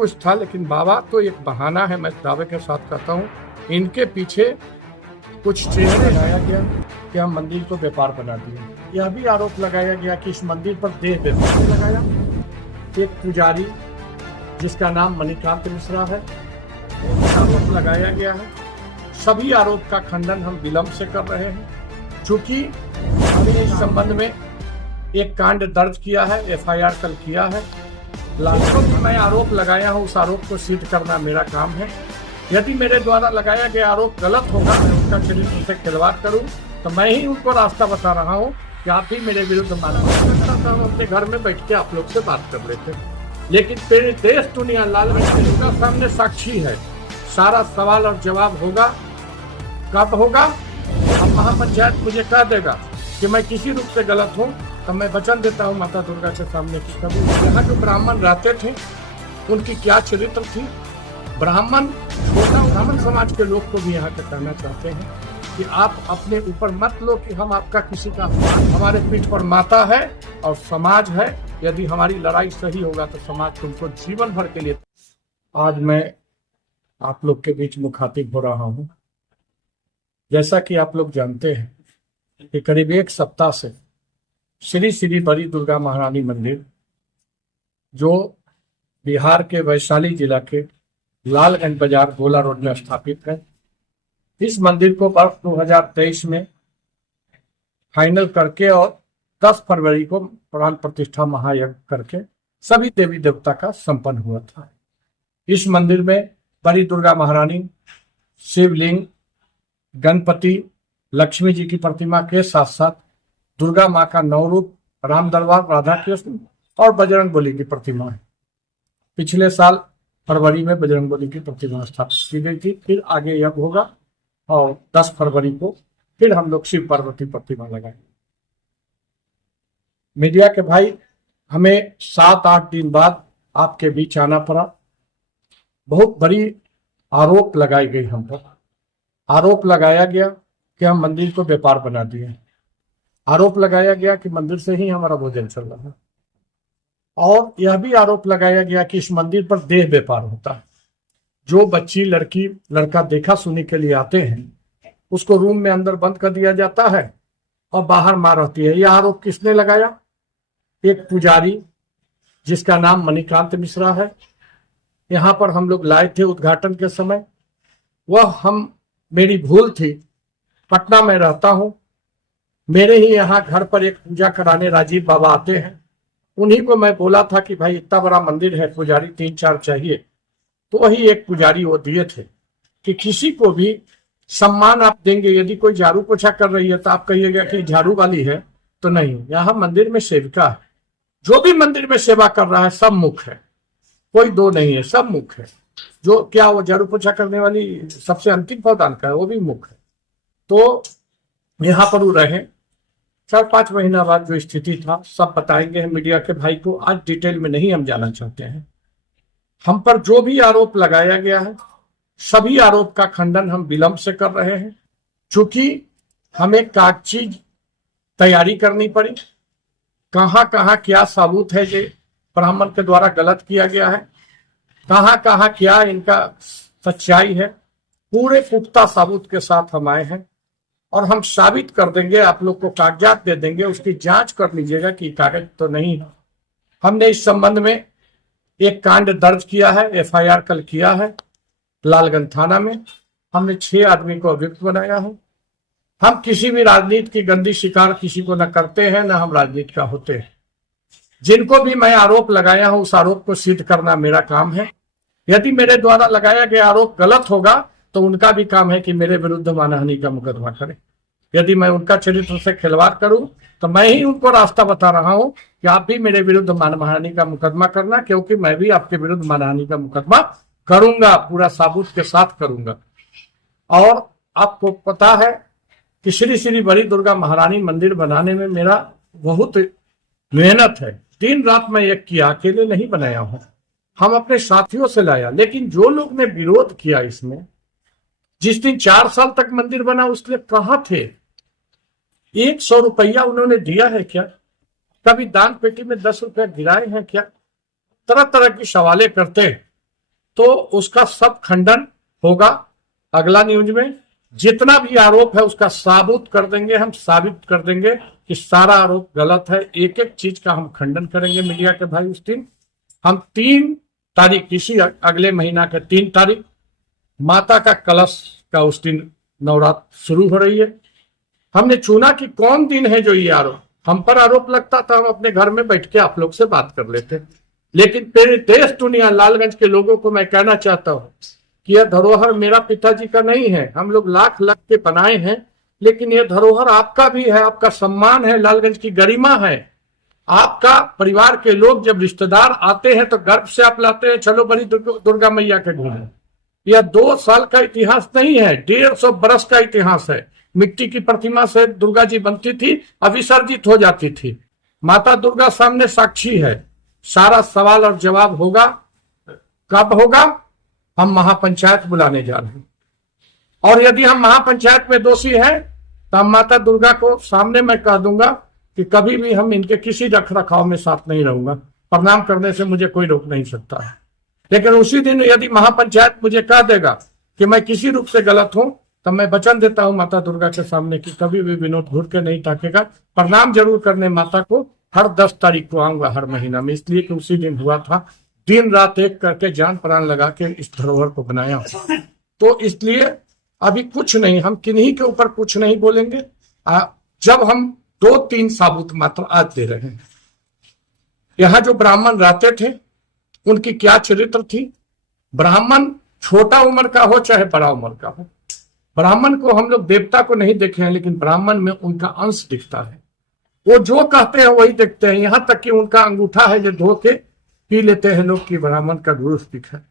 कुछ था, लेकिन बाबा तो एक बहाना है, मैं दावे के साथ कहता हूँ। इनके पीछे कुछ चेहरे लगाया गया कि हम मंदिर को व्यापार बना दिए। यह भी आरोप लगाया गया कि इस मंदिर पर देह व्यापार लगाया। एक पुजारी जिसका नाम मणिकांत मिश्रा है, आरोप लगाया गया है। सभी आरोप का खंडन हम विलंब से कर रहे हैं, चूंकि हमने इस संबंध में एक कांड दर्ज किया है, एफआईआर कल किया है। लाखों में मैं आरोप लगाया हूं, उस आरोप को सिद्ध करना मेरा काम है। यदि मेरे द्वारा लगाया गया आरोप गलत होगा, मैं उनका चरित्र से खिलवाड़ करूं, तो मैं ही उनको रास्ता बता रहा हूं कि आप ही मेरे विरुद्ध माना। हम अपने घर में बैठ के आप लोग से बात कर लेते, लेकिन फिर देश दुनिया लाल का सामने साक्षी है। सारा सवाल और जवाब होगा। कब होगा? अब महापंचायत मुझे कह देगा कि मैं किसी रूप से गलत हूँ, तो मैं वचन देता हूँ माता दुर्गा के सामने कि कभी यहाँ जो ब्राह्मण रहते थे उनकी क्या चरित्र थी। ब्राह्मण समाज के लोग को भी यहाँ के कहना चाहते हैं कि आप अपने ऊपर मत लो कि हम आपका किसी का, हमारे पीठ पर माता है और समाज है। यदि हमारी लड़ाई सही होगा तो समाज तुमको जीवन भर के लिए। आज मैं आप लोग के बीच मुखातिब हो रहा हूँ। जैसा कि आप लोग जानते हैं कि करीब एक सप्ताह से श्री श्री बड़ी दुर्गा महारानी मंदिर, जो बिहार के वैशाली जिला के लालगंज बाजार गोला रोड में स्थापित है, इस मंदिर को वर्ष 2023 में फाइनल करके और 10 फरवरी को प्राण प्रतिष्ठा महायज्ञ करके सभी देवी देवता का संपन्न हुआ था। इस मंदिर में बड़ी दुर्गा महारानी, शिवलिंग, गणपति, लक्ष्मी जी की प्रतिमा के साथ साथ दुर्गा माँ का 9 रूप, राम दरबार, राधा कृष्ण और बजरंगबली की प्रतिमा है। पिछले साल फरवरी में बजरंगबली की प्रतिमा स्थापित की गई थी। फिर आगे यज्ञ होगा और 10 फरवरी को फिर हम लोग शिव पार्वती प्रतिमा लगाएंगे। मीडिया के भाई, हमें 7-8 दिन बाद आपके बीच आना पड़ा। बहुत बड़ी आरोप लगाई गई हम पर। आरोप लगाया गया कि हम मंदिर को व्यापार बना दिए। आरोप लगाया गया कि मंदिर से ही हमारा भोजन चल रहा है, और यह भी आरोप लगाया गया कि इस मंदिर पर देह व्यापार होता है। जो बच्ची, लड़की, लड़का देखा सुनी के लिए आते हैं, उसको रूम में अंदर बंद कर दिया जाता है और बाहर मां रहती है। यह आरोप किसने लगाया? एक पुजारी जिसका नाम मणिकांत मिश्रा है। यहाँ पर हम लोग लाए थे उद्घाटन के समय। मेरी भूल थी। पटना में रहता हूँ, मेरे ही यहाँ घर पर एक पूजा कराने राजीव बाबा आते हैं। उन्हीं को मैं बोला था कि भाई इतना बड़ा मंदिर है, पुजारी 3-4 चाहिए। तो वही एक पुजारी वो दिए थे कि किसी को भी सम्मान आप देंगे। यदि कोई झाड़ू पोछा कर रही है तो आप कहिएगा कि झाड़ू वाली है, तो नहीं, यहाँ मंदिर में सेविका है। जो भी मंदिर में सेवा कर रहा है सब मुख है, कोई दो नहीं है, सब मुख है। जो क्या वो झाड़ू पोछा करने वाली सबसे अंतिम पौदान का है, वो भी मुख है। तो यहाँ पर वो रहे। 4-5 महीना बाद जो स्थिति था सब बताएंगे हम मीडिया के भाई को। आज डिटेल में नहीं हम जाना चाहते हैं। हम पर जो भी आरोप लगाया गया है, सभी आरोप का खंडन हम विलंब से कर रहे हैं, चूंकि हमें कागजी तैयारी करनी पड़ी। कहाँ कहाँ क्या सबूत है जो ब्राह्मण के द्वारा गलत किया गया है, कहाँ कहाँ क्या इनका सच्चाई है, पूरे पुख्ता सबूत के साथ हम आए हैं। और हम साबित कर देंगे, आप लोग को कागजात दे देंगे, उसकी जांच कर लीजिएगा कि कागज तो नहीं है। हमने इस संबंध में एक कांड दर्ज किया है, एफआईआर कल किया है लालगंज थाना में। हमने 6 आदमी को अभियुक्त बनाया है। हम किसी भी राजनीति की गंदी शिकार किसी को न करते हैं, न हम राजनीति का होते हैं। जिनको भी मैं आरोप लगाया हूं, उस आरोप को सिद्ध करना मेरा काम है। यदि मेरे द्वारा लगाया गया आरोप गलत होगा तो उनका भी काम है कि मेरे विरुद्ध मानहानि का मुकदमा करें। यदि मैं उनका चरित्र से खिलवाड़ करूं, तो मैं ही उनको रास्ता बता रहा हूं कि आप भी मेरे विरुद्ध मानहानि का मुकदमा करना, क्योंकि मैं भी आपके विरुद्ध मानहानि का मुकदमा करूंगा, पूरा सबूत के साथ करूंगा। और आपको पता है कि श्री श्री बड़ी दुर्गा महारानी मंदिर बनाने में मेरा बहुत मेहनत है। दिन रात मैं एक किया, अकेले नहीं बनाया हूं, हम अपने साथियों से लाया। लेकिन जो लोग ने विरोध किया इसमें, जिस दिन 4 साल तक मंदिर बना उसके लिए कहां थे? 100 रुपया उन्होंने दिया है क्या? कभी दान पेटी में 10 रुपया गिराए हैं क्या? तरह तरह की सवालें करते हैं। तो उसका सब खंडन होगा अगला न्यूज में। जितना भी आरोप है उसका साबुत कर देंगे, हम साबित कर देंगे कि सारा आरोप गलत है। एक एक चीज का हम खंडन करेंगे मीडिया के भाई। उस दिन हम 3 तारीख, इसी अगले महीना के 3 तारीख माता का कलश का उस दिन नवरात्र शुरू हो रही है। हमने चुना कि कौन दिन है जो ये आरोप हम पर आरोप लगता था, हम अपने घर में बैठ के आप लोग से बात कर लेते। लेकिन पूरे देश दुनिया लालगंज के लोगों को मैं कहना चाहता हूं कि यह धरोहर मेरा पिताजी का नहीं है, हम लोग लाख लग के बनाए हैं, लेकिन यह धरोहर आपका भी है, आपका सम्मान है, लालगंज की गरिमा है। आपका परिवार के लोग जब रिश्तेदार आते हैं तो गर्व से आप लाते हैं, चलो बड़ी दुर्गा मैया के घूमो। यह 2 साल का इतिहास नहीं है, 150 बरस का इतिहास है। मिट्टी की प्रतिमा से दुर्गा जी बनती थी, अविसर्जित हो जाती थी। माता दुर्गा सामने साक्षी है। सारा सवाल और जवाब होगा। कब होगा? हम महापंचायत बुलाने जा रहे हैं, और यदि हम महापंचायत में दोषी हैं तो हम माता दुर्गा को सामने मैं कह दूंगा कि कभी भी हम इनके किसी रख रखाव में साथ नहीं रहूंगा। प्रणाम करने से मुझे कोई रोक नहीं सकता है। लेकिन उसी दिन यदि महापंचायत मुझे कह देगा कि मैं किसी रूप से गलत हूं, तब मैं वचन देता हूं माता दुर्गा के सामने कि कभी भी विनोद घूर के नहीं ताकेगा। प्रणाम जरूर करने माता को हर 10 तारीख को आऊंगा हर महीना में, इसलिए कि उसी दिन हुआ था। दिन रात एक करके जान प्राण लगा के इस धरोहर को बनाया। तो इसलिए अभी कुछ नहीं, हम किन्हीं के ऊपर कुछ नहीं बोलेंगे। जब हम 2-3 साबुत मात्र आज दे रहे हैं। यहाँ जो ब्राह्मण रहते थे उनकी क्या चरित्र थी। ब्राह्मण छोटा उम्र का हो चाहे बड़ा उम्र का हो, ब्राह्मण को हम लोग देवता को नहीं देखे हैं, लेकिन ब्राह्मण में उनका अंश दिखता है। वो जो कहते हैं वही देखते हैं। यहां तक कि उनका अंगूठा है जो धो के पी लेते हैं लोग, की ब्राह्मण का गुरु दिख है।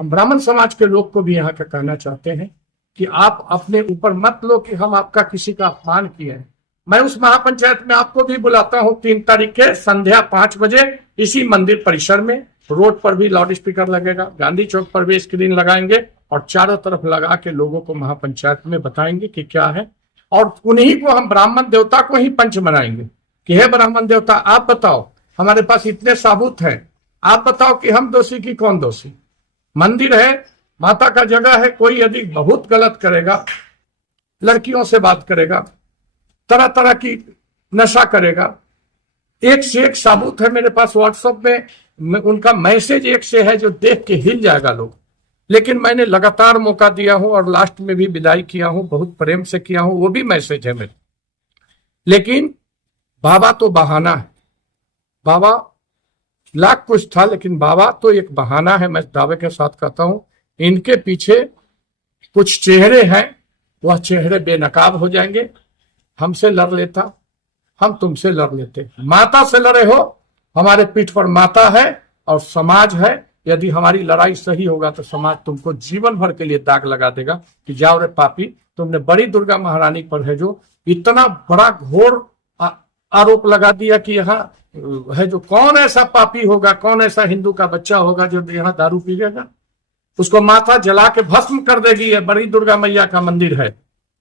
हम ब्राह्मण समाज के लोग को भी यहाँ का कहना चाहते हैं कि आप अपने ऊपर मत लो कि हम आपका किसी का अपमान किए हैं। मैं उस महापंचायत में आपको भी बुलाता हूँ 3 तारीख के संध्या 5 बजे इसी मंदिर परिसर में। रोड पर भी लाउड स्पीकर लगेगा, गांधी चौक पर भी स्क्रीन लगाएंगे और चारों तरफ लगा के लोगों को महापंचायत में बताएंगे कि क्या है। और उन्हीं को हम ब्राह्मण देवता को ही पंच बनाएंगे कि हे ब्राह्मण देवता, आप बताओ, हमारे पास इतने साबुत हैं, आप बताओ कि हम दोषी की कौन दोषी। मंदिर है, माता का जगह है, कोई यदि बहुत गलत करेगा, लड़कियों से बात करेगा, तरह तरह की नशा करेगा, एक से एक साबुत है मेरे पास। व्हाट्सएप में उनका मैसेज एक से है जो देख के हिल जाएगा लोग। लेकिन मैंने लगातार मौका दिया हूं और लास्ट में भी विदाई किया हूं, बहुत प्रेम से किया हूं, वो भी मैसेज है मेरे। लेकिन बाबा तो बहाना है। बाबा लाख कुछ था, लेकिन बाबा तो एक बहाना है। मैं दावे के साथ कहता हूं, इनके पीछे कुछ चेहरे हैं, वह चेहरे बेनकाब हो जाएंगे। हमसे लड़ लेता, हम तुमसे लड़ लेते। माता से लड़े हो, हमारे पीठ पर माता है और समाज है। यदि हमारी लड़ाई सही होगा तो समाज तुमको जीवन भर के लिए दाग लगा देगा कि जाओ रे पापी, तुमने बड़ी दुर्गा महारानी पर है जो इतना बड़ा घोर आरोप लगा दिया कि यहाँ है जो कौन ऐसा पापी होगा, कौन ऐसा हिंदू का बच्चा होगा जो यहाँ दारू पीएगा। उसको माता जला के भस्म कर देगी। ये बड़ी दुर्गा मैया का मंदिर है।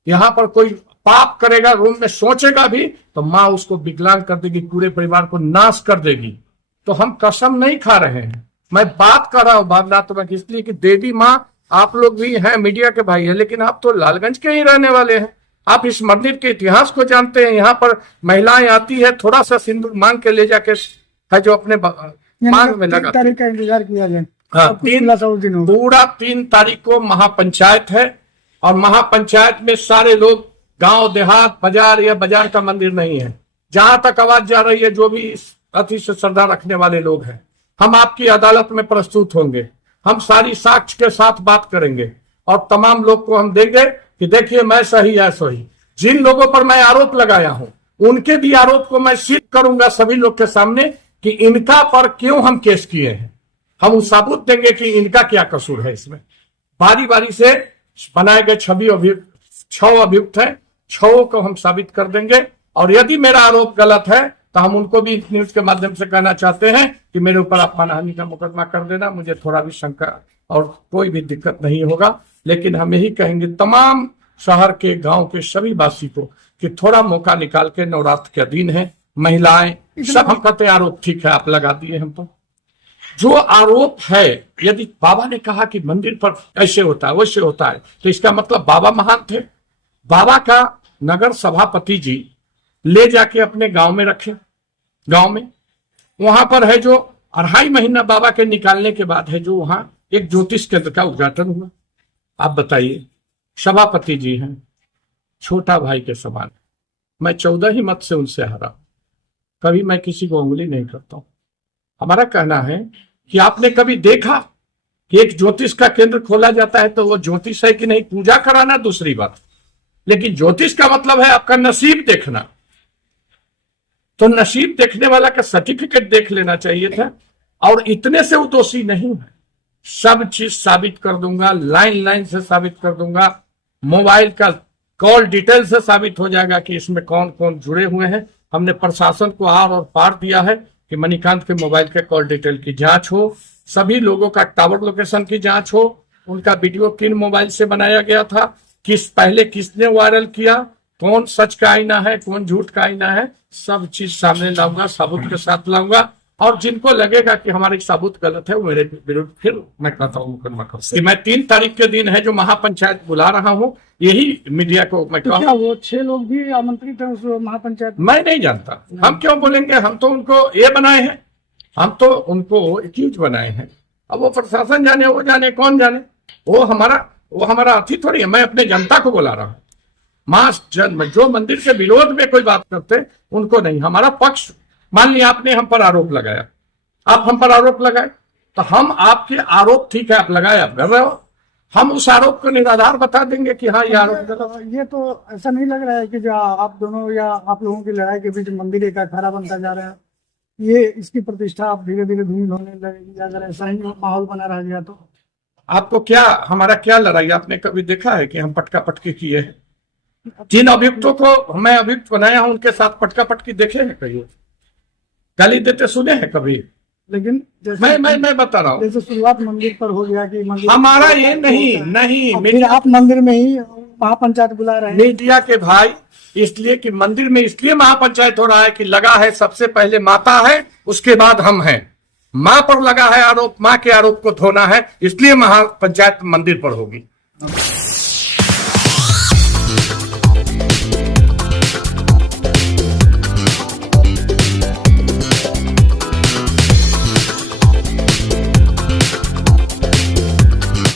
यहाँ पर कोई पाप करेगा, रूम में सोचेगा भी तो माँ उसको विकलांग कर देगी, पूरे परिवार को नाश कर देगी। तो हम कसम नहीं खा रहे हैं, मैं बात कर रहा हूं भावनात्मक, इसलिए कि देवी माँ आप लोग भी हैं, मीडिया के भाई हैं, लेकिन आप तो लालगंज के ही रहने वाले हैं। आप इस मंदिर के इतिहास को जानते हैं। यहाँ पर महिलाएं आती है, थोड़ा सा सिंदूर मांग के ले जाके है जो अपने मांग में लगा। 3 तारीख का इंतजार किया जाए। हाँ, पूरा 3 तारीख को महापंचायत है और महापंचायत में सारे लोग, गांव देहात बाजार या बाजार का मंदिर नहीं है, जहां तक आवाज जा रही है, जो भी अति से श्रद्धा रखने वाले लोग हैं, हम आपकी अदालत में प्रस्तुत होंगे। हम सारी साक्ष्य के साथ बात करेंगे और तमाम लोग को हम देंगे कि देखिए मैं सही है सही। जिन लोगों पर मैं आरोप लगाया हूं उनके भी आरोप को मैं सिद्ध करूंगा सभी लोग के सामने कि इनका पर क्यों हम केस किए हैं। हम साबुत देंगे कि इनका क्या कसूर है इसमें। बारी बारी से बनाए गए 6 अभियुक्त है, 6 को हम साबित कर देंगे। और यदि मेरा आरोप गलत है तो हम उनको भी इस न्यूज के माध्यम से कहना चाहते हैं कि मेरे ऊपर अपमानहानि का मुकदमा कर देना, मुझे थोड़ा भी शंका और कोई भी दिक्कत नहीं होगा। लेकिन हम यही कहेंगे तमाम शहर के गांव के सभी वासी को कि थोड़ा मौका निकाल के, नवरात्र के दिन है, महिलाएं सब हम कहते हैं आरोप ठीक है आप लगा दिए हम तो। जो आरोप है, यदि बाबा ने कहा कि मंदिर पर ऐसे होता है वैसे होता है, तो इसका मतलब बाबा महान थे। बाबा का नगर सभापति जी ले जाके अपने गांव में रखे, गांव में वहां पर है जो 2.5 महीना बाबा के निकालने के बाद है जो वहां एक ज्योतिष केंद्र का उद्घाटन हुआ। आप बताइए, सभापति जी हैं, छोटा भाई के समान। मैं 14 ही मत से उनसे हारा, कभी मैं किसी को उंगली नहीं करता हूं। हमारा कहना है कि आपने कभी देखा कि एक ज्योतिष का केंद्र खोला जाता है तो वो ज्योतिष है कि नहीं, पूजा कराना दूसरी बात, लेकिन ज्योतिष का मतलब है आपका नसीब देखना। तो नसीब देखने वाला का सर्टिफिकेट देख लेना चाहिए था। और इतने से वो दोषी नहीं है, सब चीज साबित कर दूंगा, लाइन लाइन से साबित कर दूंगा, मोबाइल का कॉल डिटेल से साबित हो जाएगा कि इसमें कौन कौन जुड़े हुए हैं। हमने प्रशासन को आर और पार दिया है कि मणिकांत के मोबाइल के कॉल डिटेल की जांच हो, सभी लोगों का टावर लोकेशन की जांच हो, उनका वीडियो किन मोबाइल से बनाया गया था, पहले किसने वायरल किया, कौन सच का आईना है, कौन झूठ का आईना है, सब चीज सामने लाऊंगा, सबूत के साथ लाऊंगा। और जिनको लगेगा कि हमारे सबूत गलत है वो मेरे विरुद्ध फिर मैं कहता हूँ मुकदमा कर सकते। मैं 3 तारीख के दिन है जो महापंचायत बुला रहा हूँ, यही मीडिया को मैं तो क्या वो 6 लोग भी आमंत्रित हैं उस महापंचायत? मैं नहीं जानता, हम क्यों बोलेंगे, हम तो उनको ये बनाए हैं, हम तो उनको एक्यूज बनाए हैं। अब वो प्रशासन जाने, वो जाने, कौन जाने, वो हमारा अति थोड़ी है। मैं अपने जनता को बुला रहा हूँ, मास जन जो मंदिर के विरोध में कोई बात करते उनको नहीं, हमारा पक्ष। मान लिया आपने हम पर आरोप लगाया, आप हम पर आरोप लगाए, तो हम आपके आरोप, ठीक है आप लगाए, आप कर रहे हो, हम उस आरोप को निराधार बता देंगे कि हाँ ये आरोप। ये तो ऐसा नहीं लग रहा है कि जो आप दोनों या आप लोगों की लड़ाई के बीच मंदिर एक अखाड़ा बनता जा रहा है, ये इसकी प्रतिष्ठा आप धीरे धीरे धूमिल होने लगेगी अगर ऐसा ही माहौल बना रह गया तो? आपको क्या, हमारा क्या लड़ाई आपने कभी देखा है कि हम पटका पटकी किए हैं? जिन अभियुक्तों को मैं अभियुक्त बनाया हूं उनके साथ पटका पटकी देखे हैं कहीं, गाली देते सुने हैं कभी? लेकिन मैं बता रहा हूँ, जैसे शुरुआत मंदिर पर हो गया कि मंदिर हमारा ये नहीं फिर आप मंदिर में ही महापंचायत बुला रहे हैं मीडिया के भाई, इसलिए कि मंदिर में इसलिए महापंचायत हो रहा है कि लगा है सबसे पहले माता है, उसके बाद हम हैं। माँ पर लगा है आरोप, माँ के आरोप को धोना है, इसलिए महापंचायत मंदिर पर होगी।